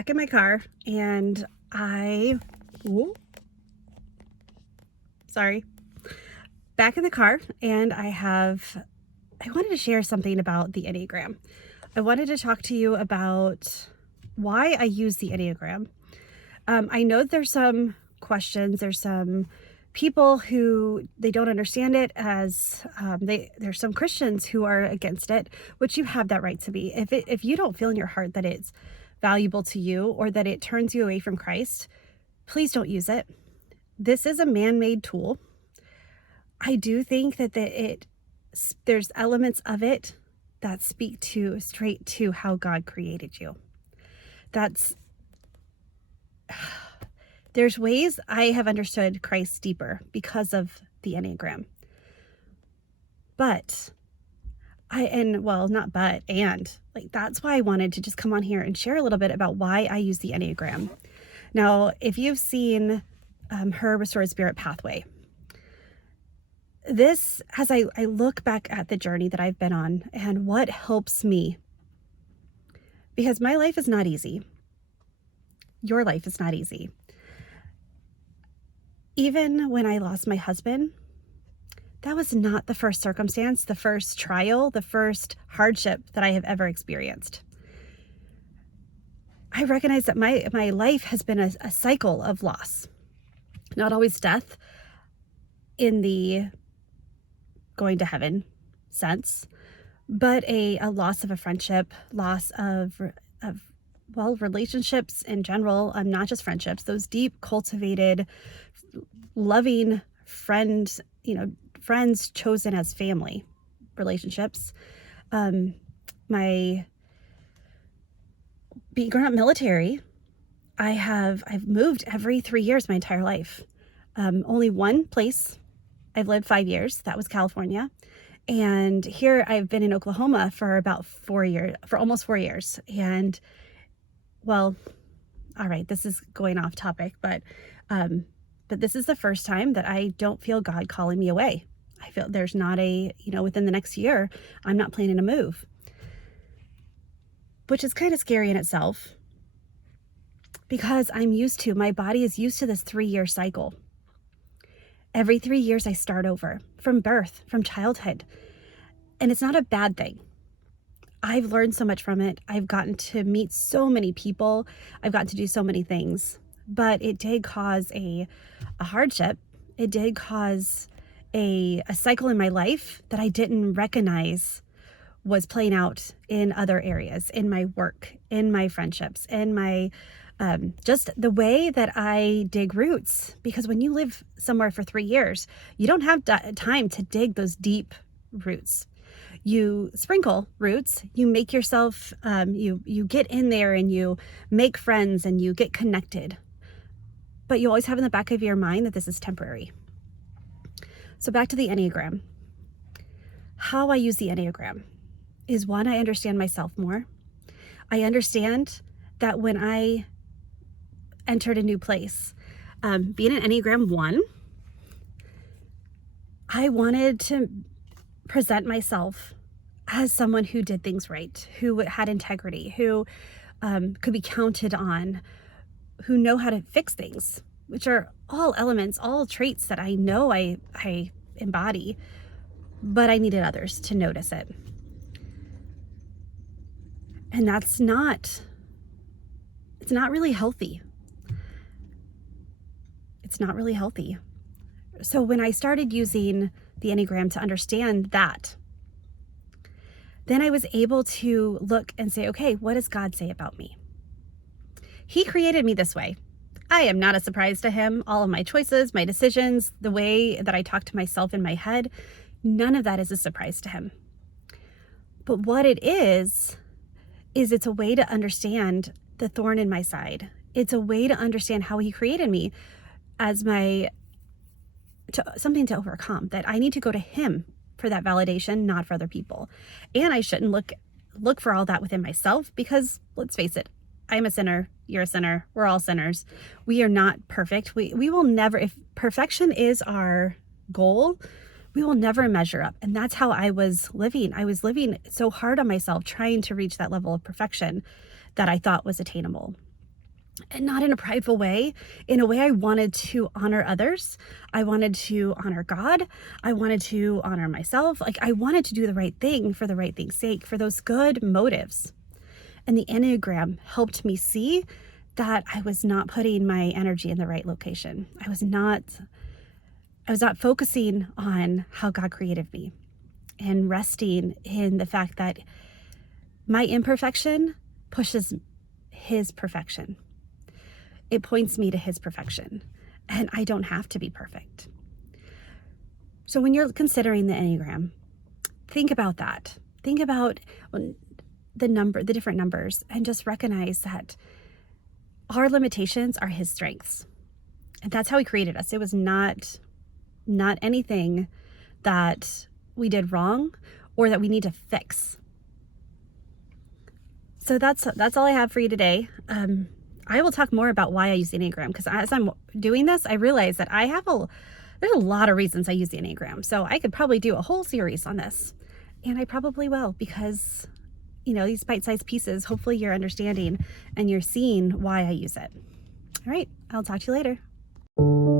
back in my car and back in the car and I wanted to share something about the Enneagram. I wanted to talk to you about why I use the Enneagram. I know there's some questions, there's some people who they don't understand it as there's some Christians who are against it, which you have that right to be. If you don't feel in your heart that it's valuable to you or that it turns you away from Christ, please don't use it. This is a man-made tool. I do think that there's elements of it that speak straight to how God created you. There's ways I have understood Christ deeper because of the Enneagram. That's why I wanted to just come on here and share a little bit about why I use the Enneagram. Now, if you've seen her Restored Spirit Pathway, this, as I look back at the journey that I've been on and what helps me, because my life is not easy. Your life is not easy. Even when I lost my husband, that was not the first circumstance, the first trial, the first hardship that I have ever experienced. I recognize that my life has been a cycle of loss. Not always death in the going to heaven sense, but a loss of a friendship, loss of relationships in general, not just friendships, those deep, cultivated, loving friends chosen as family relationships. My being grown up military, I've moved every 3 years my entire life. Only one place I've lived 5 years, that was California. And here I've been in Oklahoma for about 4 years, for almost 4 years. And all right, this is going off topic, but this is the first time that I don't feel God calling me away. I feel there's not within the next year, I'm not planning to move, which is kind of scary in itself because my body is used to this 3-year cycle. Every 3 years I start over from birth, from childhood, and it's not a bad thing. I've learned so much from it. I've gotten to meet so many people. I've gotten to do so many things, but it did cause a hardship. It did cause a cycle in my life that I didn't recognize was playing out in other areas, in my work, in my friendships, in my just the way that I dig roots. Because when you live somewhere for 3 years, you don't have time to dig those deep roots. You sprinkle roots, you make yourself, you get in there and you make friends and you get connected. But you always have in the back of your mind that this is temporary. So back to the Enneagram. How I use the Enneagram is, one, I understand myself more. I understand that when I entered a new place, being an Enneagram 1, I wanted to present myself as someone who did things right, who had integrity, who could be counted on, who know how to fix things, which are all elements, all traits that I know I embody, but I needed others to notice it. And it's not really healthy. It's not really healthy. So when I started using the Enneagram to understand that, then I was able to look and say, okay, what does God say about me? He created me this way. I am not a surprise to him. All of my choices, my decisions, the way that I talk to myself in my head, none of that is a surprise to him. But what it is it's a way to understand the thorn in my side. It's a way to understand how he created me as something to overcome, that I need to go to him for that validation, not for other people. And I shouldn't look for all that within myself, because let's face it, I'm a sinner, you're a sinner, we're all sinners. We are not perfect. We will never, if perfection is our goal, we will never measure up. And that's how I was living. I was living so hard on myself, trying to reach that level of perfection that I thought was attainable. and not in a prideful way, in a way I wanted to honor others. I wanted to honor God. I wanted to honor myself. Like, I wanted to do the right thing for the right thing's sake, for those good motives. And the Enneagram helped me see that I was not putting my energy in the right location. I was not focusing on how God created me and resting in the fact that my imperfection pushes his perfection. It points me to his perfection, and I don't have to be perfect. So when you're considering the Enneagram, think about that. Think about the different numbers, and just recognize that our limitations are his strengths. And that's how he created us. It was not anything that we did wrong or that we need to fix. So that's all I have for you today. I will talk more about why I use the Enneagram, because as I'm doing this, I realize that there's a lot of reasons I use the Enneagram. So I could probably do a whole series on this, and I probably will, because these bite-sized pieces, hopefully you're understanding and you're seeing why I use it. All right, I'll talk to you later.